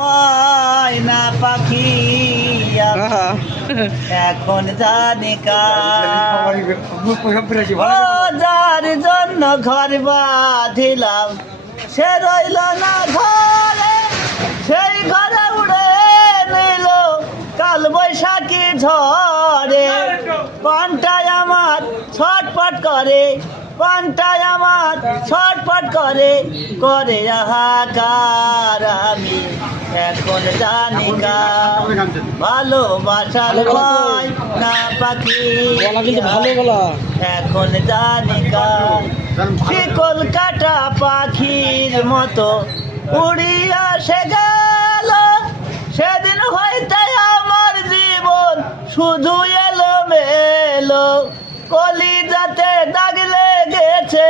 ময়না পাখি এখন জানি কার ও যার জন্য ঘর বাঁধিলাম সে রইল না ঘরে সেই ঘরে উড়ে নিল কাল বৈশাখী ঝড়ে পানটায় আমার ছটপট করে পানটায় আমার ছটপট করে করে হাহাকার আমি এখন জানি কার ভালোবাসার ভয় না পাখি এখন জানি কার শিকল কাটা পাখির মতো উড়িয়া সে গেল সেদিন হইতে আমার জীবন শুধু এলো মেলো কলিজাতে দাগ লেগেছে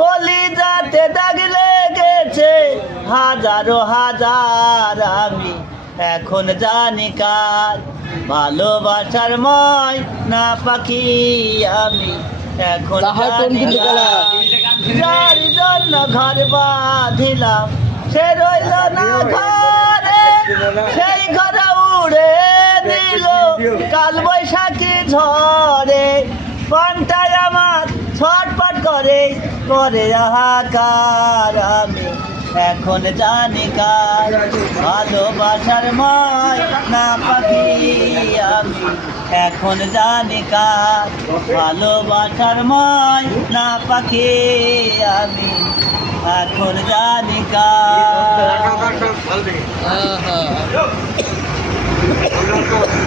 কলিজাতে দাগ লেগেছে হাজারো হাজার আমি এখন জানি কার ভালোবাসার ময় না পাখি আমি এখন জানি কার যার জন্য ঘর বাঁধিলাম সে রইল না ঘরে সেই ঘরে উড়ে দিল কাল বৈশাখী ঝড়ে পানটায় আমার ছটপট করে করে হাহাকার আমি এখন জানি কার ভালোবাসার ময় না পাখি আমি এখন জানি কার ভালোবাসার ময় না পাখি আমি এখন জানি কার